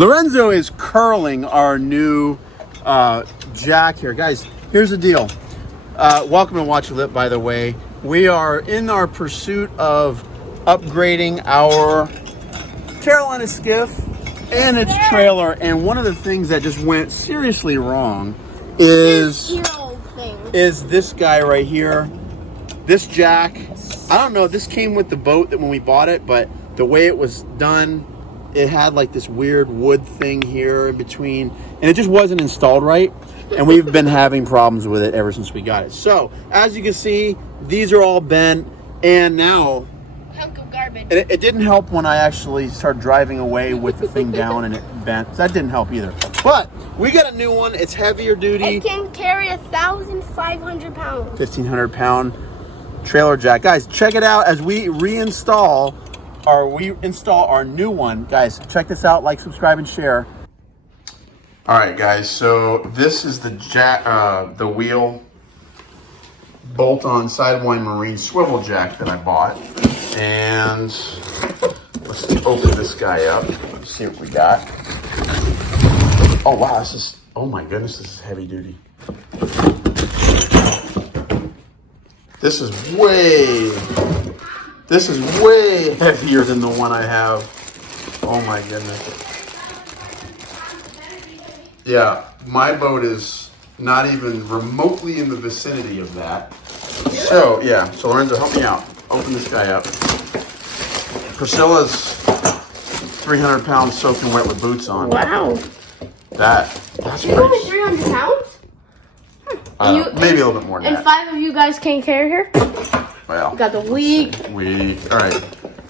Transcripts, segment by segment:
Lorenzo is curling our new jack here. Guys, here's the deal. Welcome to Watch Your Lip, by the way. We are in our pursuit of upgrading our Carolina Skiff and its trailer. And one of the things that just went seriously wrong is this guy right here. This jack, I don't know, this came with the boat that when we bought it, but the way it was done, it had like this weird wood thing here in between, and it just wasn't installed right. And we've been having problems with it ever since we got it. So as you can see, these are all bent, and now hunk of garbage. And it didn't help when I actually started driving away with the thing down and it bent. That didn't help either. But we got a new one. It's heavier duty. It can carry 1,500 pounds. 1,500 pound trailer jack. Guys, check it out as we install our new one. Guys, check this out. Like, subscribe, and share. All right, guys. So this is the jack, the wheel bolt-on Sidewind Marine swivel jack that I bought. And let's open this guy up. Let's see what we got. Oh wow, oh my goodness, this is heavy duty. This is way heavier than the one I have. Oh my goodness. Yeah, my boat is not even remotely in the vicinity of that. So yeah, so Lorenzo, help me out. Open this guy up. Priscilla's 300 pounds soaking wet with boots on. Wow. That's pretty. Only 300 pounds? Maybe a little bit more than and that. 5 of you guys can't carry her? Well. Got the weak. All right.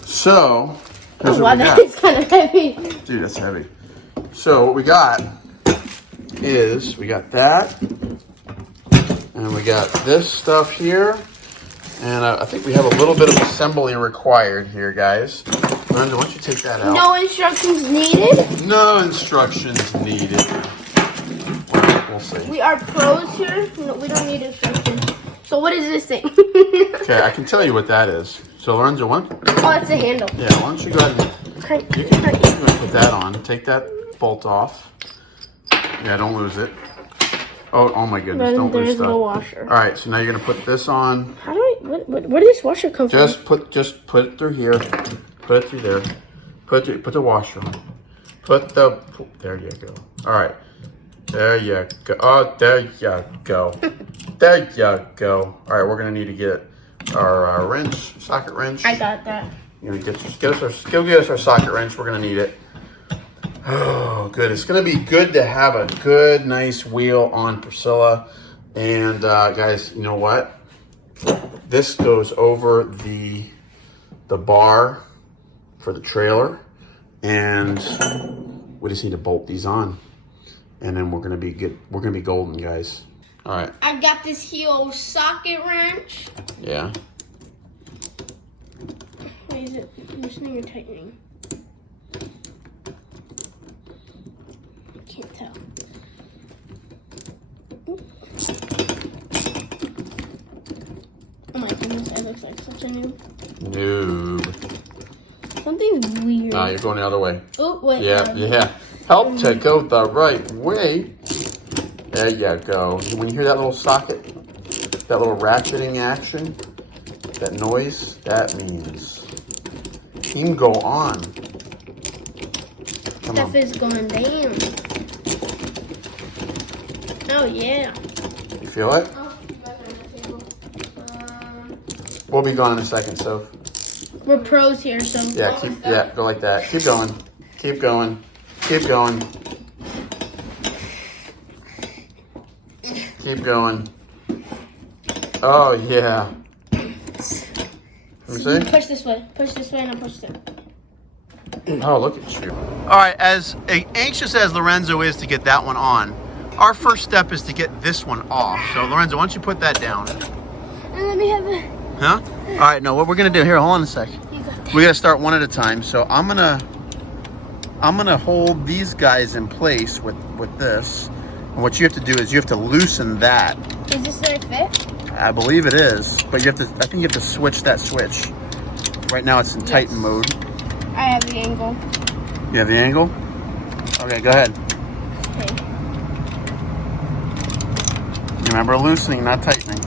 So, here's what we got. That's kind of heavy. Dude, that's heavy. So what we got is, we got that. And we got this stuff here. And I think we have a little bit of assembly required here, guys. Lorenzo, why don't you take that out? No instructions needed? No instructions needed. We'll see. We are pros here. No, we don't need instructions. So what is this thing? Okay, I can tell you what that is. So Lorenzo, Oh, that's a handle. Yeah, why don't you go ahead and you can put that on. Take that bolt off. Yeah, don't lose it. Oh my goodness, don't lose stuff. No washer. All right, so now you're gonna put this on. How do where did this washer come from? Just put it through here. Put it through there. Put the washer on. There you go. All right. There you go. Oh, there you go. There you go. All right, we're gonna need to get our wrench, socket wrench. I got that. You're gonna go get us our socket wrench. We're gonna need it. Oh, good. It's gonna be good to have a good, nice wheel on Priscilla. And guys, you know what? This goes over the bar for the trailer, and we just need to bolt these on, and then we're gonna be good. We're gonna be golden, guys. All right. I got this heel socket wrench. Yeah. Wait, is it loosening or tightening? I can't tell. Oh my goodness, that looks like such a noob. Noob. Something's weird. You're going the other way. Oh, wait. Yeah. Help to go the right way. There you go. When you hear that little socket, that little ratcheting action, that noise, that means you can go on. Stuff is going down. Oh, yeah. You feel it? Oh, We'll be gone in a second, so. we're pros here, so. Yeah, go like that. Keep going. Keep going. Keep going. Keep going. Oh, yeah. Let me see. Push this way, and I'll push that. Oh, look at you. All right, as anxious as Lorenzo is to get that one on, our first step is to get this one off. So, Lorenzo, why don't you put that down? Let me have it. Huh? All right, no, what we're going to do, here, hold on a sec. We got to start one at a time. So I'm gonna hold these guys in place with this. And what you have to do is you have to loosen that. Is this the right fit? I believe it is, but I think you have to switch that switch. Right now it's in Titan mode. I have the angle. You have the angle? Okay, go ahead. Okay. Remember loosening, not tightening.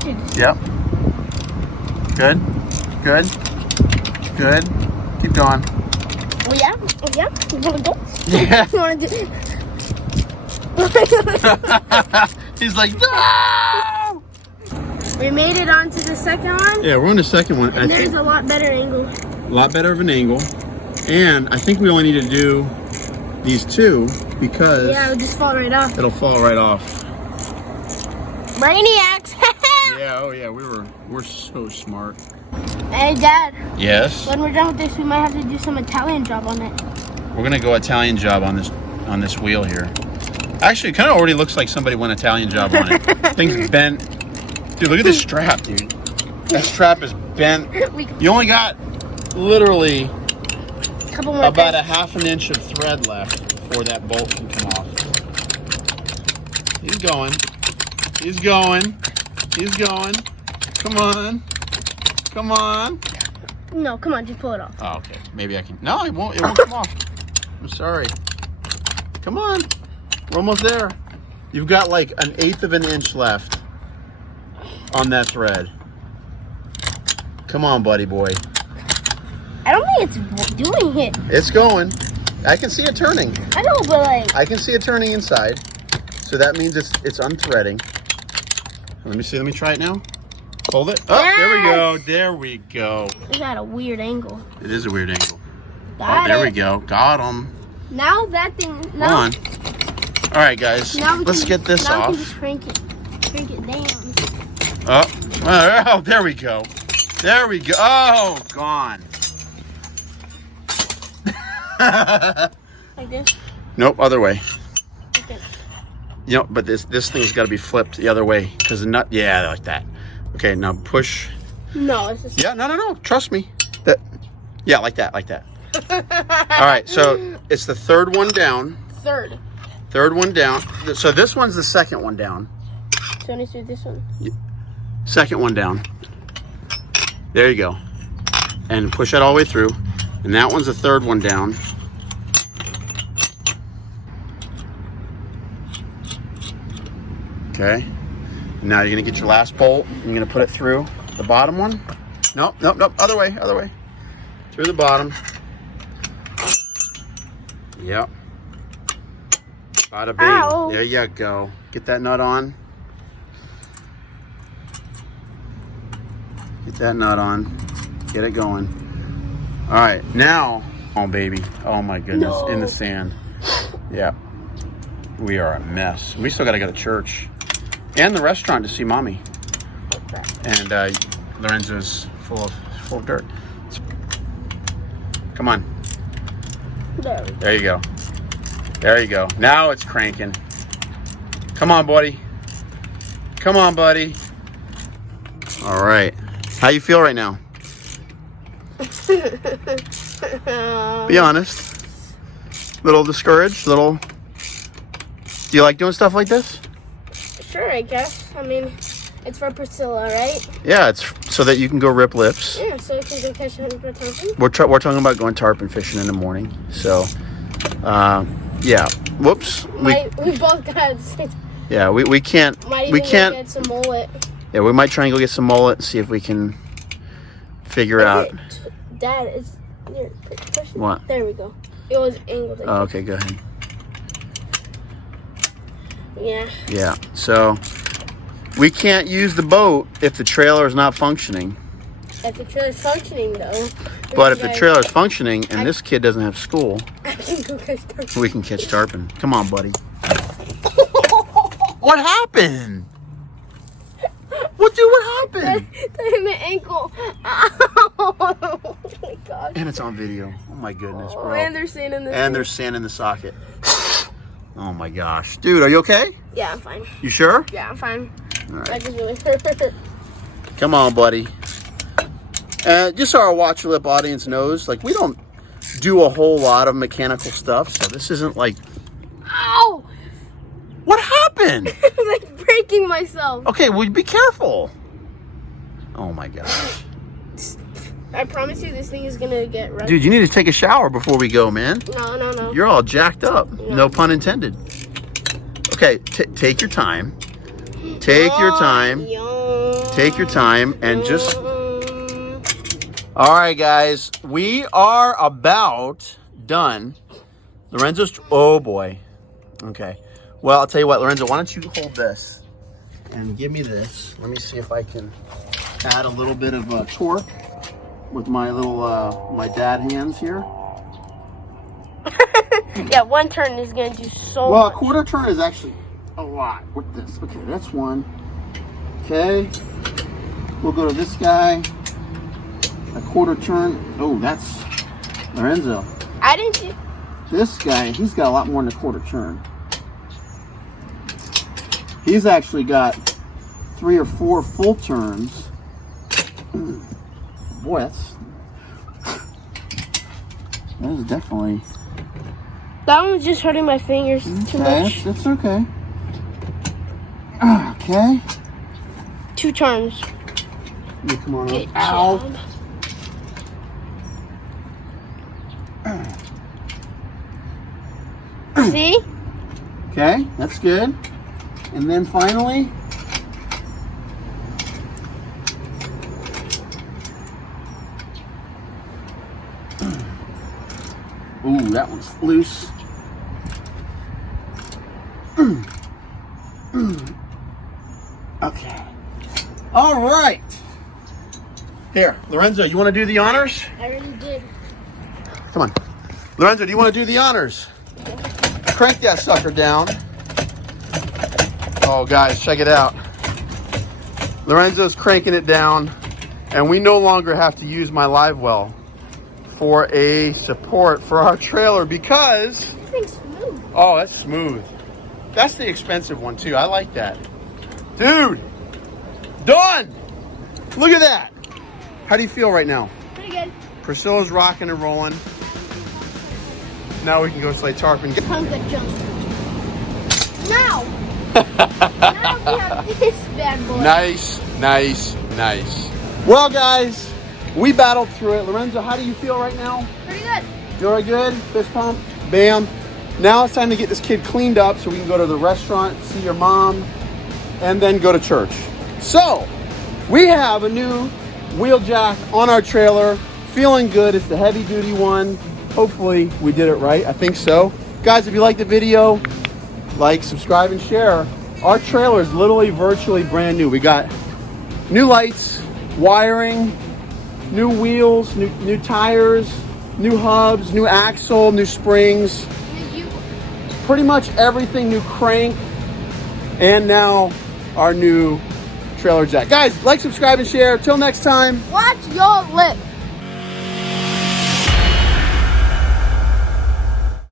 Dude. Yep. Good. Good. Good. Keep going. Oh yeah? Oh yeah? You wanna go? Yeah. You wanna do He's like, no! We made it onto the second one. Yeah, we're on the second one. And there's a lot better angle. A lot better of an angle. And I think we only need to do these two because Yeah, it'll just fall right off. it'll fall right off. Brainiacs! Yeah, oh yeah, we're so smart. Hey Dad, Yes. when we're done with this, we might have to do some Italian job on it. We're gonna go Italian job on this wheel here. Actually, it kind of already looks like somebody went Italian job on it. Thing's bent. Dude, look at this strap, dude. That strap is bent. You only got literally Couple more about cuts. a half an inch of thread left before that bolt can come off. He's going. He's going. He's going. Come on. Come on. No, come on, just pull it off. Oh, okay. Maybe I can. No, it won't come off. I'm sorry. Come on. We're almost there. You've got like 1/8 of an inch left on that thread. Come on, buddy boy. I don't think it's doing it. It's going. I can see it turning. I know, but like... I can see it turning inside. So that means it's unthreading. Let me see. Let me try it now. Hold it. Oh, there we go. There we go. It's at a weird angle. It is a weird angle. Got There it. we go. Got him. Now that thing... Hold Now, on. All right, guys. now we Let's can, get this now off. we can just crank it down. Oh, there we go. There we go. Oh, gone. Like this. Nope, other way. Okay. You know, but this thing's got to be flipped the other way because the nut. Yeah, like that. Okay, now push. No, it's just... Yeah, no. Trust me. That. Yeah, like that. All right, so it's the third one down. Third one down. So this one's the second one down. So I need to do this one. Second one down. There you go. And push that all the way through. And that one's the third one down. Okay. Now you're gonna get your last bolt. You're gonna put it through the bottom one. Nope. Other way. Through the bottom. Yep. Bada bing. Ow. There you go. Get that nut on. Get that nut on. Get it going. All right, now, oh baby, oh my goodness, No. in the sand. Yeah, we are a mess. We still gotta go to church and the restaurant to see mommy. And Lorenzo's full of dirt. Come on. There you go. There you go. Now it's cranking. Come on, buddy. Come on, buddy. All right. How you feel right now? Be honest. Little discouraged, little... Do you like doing stuff like this? Sure, I guess. I mean, it's for Priscilla, right? Yeah, it's so that you can go rip lips. Yeah, so we can go catch 100 tarpon. We're talking about going tarpon fishing in the morning. So, yeah. Whoops. We both got it. Yeah, we can't. Might even We go can't. get some mullet. Yeah, we might try and go get some mullet and see if we can figure out. Dad, it's here. Push it. What? There we go. It was angled. Like Oh, okay, go ahead. Yeah. Yeah. So we can't use the boat if the trailer is not functioning. If the trailer's functioning, though. But if the trailer's functioning and this kid doesn't have school, I can go catch tarpon. we can catch tarpon. Come on, buddy. What happened? What happened? In the ankle. Oh my gosh. And it's on video. Oh my goodness, Oh, bro. and there's sand in the And there's sand in the socket. Oh my gosh. Dude, are you okay? Yeah, I'm fine. You sure? Yeah, I'm fine. All I right. just really hurt. Come on, buddy. Just so our Watch Your Lip audience knows, like, we don't do a whole lot of mechanical stuff, so this isn't like... Ow! What happened? I'm like breaking myself. Okay, well, be careful. Oh my gosh. I promise you this thing is gonna get ready. Dude, you need to take a shower before we go, man. No. You're all jacked up. No pun intended. Okay, take your time. Take your time. Take your time and just... All right, guys. We are about done. Lorenzo's... Oh, boy. Okay. Well, I'll tell you what, Lorenzo, why don't you hold this and give me this. Let me see if I can add a little bit of torque with my little, my dad hands here. Yeah, one turn is gonna do so Well, much. a quarter turn is actually a lot with this. Okay, that's one. Okay. We'll go to this guy. A quarter turn. Oh, that's Lorenzo. I didn't see. This guy, he's got a lot more than a quarter turn. He's actually got 3 or 4 full turns. Boy, that is definitely... That one's just hurting my fingers too much. That's okay. Okay. 2 turns. You come on Good up. Ow. job. See? Okay, that's good. And then finally, ooh, that one's loose. Okay. All right. Here, Lorenzo, you want to do the honors? I really did. Come on. Lorenzo, do you want to do the honors? Crank that sucker down. Oh, guys, check it out. Lorenzo's cranking it down, and we no longer have to use my live well for a support for our trailer because... This thing's smooth. Oh, that's smooth. That's the expensive one, too. I like that. Dude! Done! Look at that! How do you feel right now? Pretty good. Priscilla's rocking and rolling. Now we can go slay tarpon. Tongue that jump. Now! Now we have this bad boy. Nice, nice, nice. Well, guys, we battled through it. Lorenzo, how do you feel right now? Pretty good. Feel right good? Fist pump? Bam. Now it's time to get this kid cleaned up so we can go to the restaurant, see your mom, and then go to church. So, we have a new wheel jack on our trailer. Feeling good. It's the heavy duty one. Hopefully we did it right. I think so. Guys, if you liked the video, like, subscribe, and share. Our trailer is literally virtually brand new. We got new lights, wiring, new wheels, new tires, new hubs, new axle, new springs. Pretty much everything, new crank, and now our new trailer jack. Guys, like, subscribe, and share. Till next time. Watch your lip.